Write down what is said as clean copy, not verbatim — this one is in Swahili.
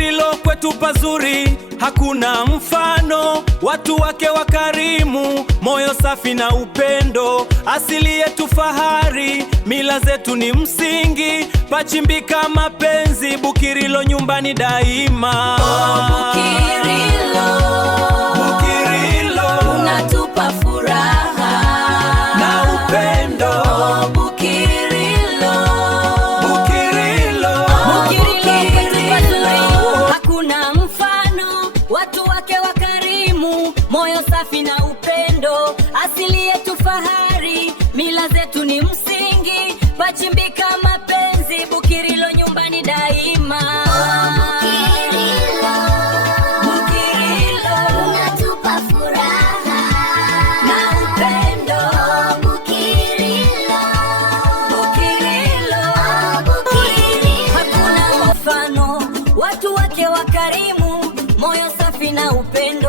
Bukirilo kwetu pazuri, hakuna mfano. Watu wake wakarimu, moyo safi na upendo. Asili yetu fahari, mila zetu ni msingi. Pachimbika mapenzi, Bukirilo nyumbani daima. Bukirilo, Bukirilo unatupa furaha na upendo. Bukirilo, Bukirilo, Bukirilo kwetu pazuri, hakuna mfano. Watu wake wakarimu, moyo safi na upendo. Asili yetu fahari, mila zetu ni msingi. Pachimbika mapenzi, Bukirilo nyumbani daima. Bukirilo, unatupa furaha na upendo. Bukirilo, Bukirilo, hakuna mfano. Watu wake wakarimu, moyo safi na upendo.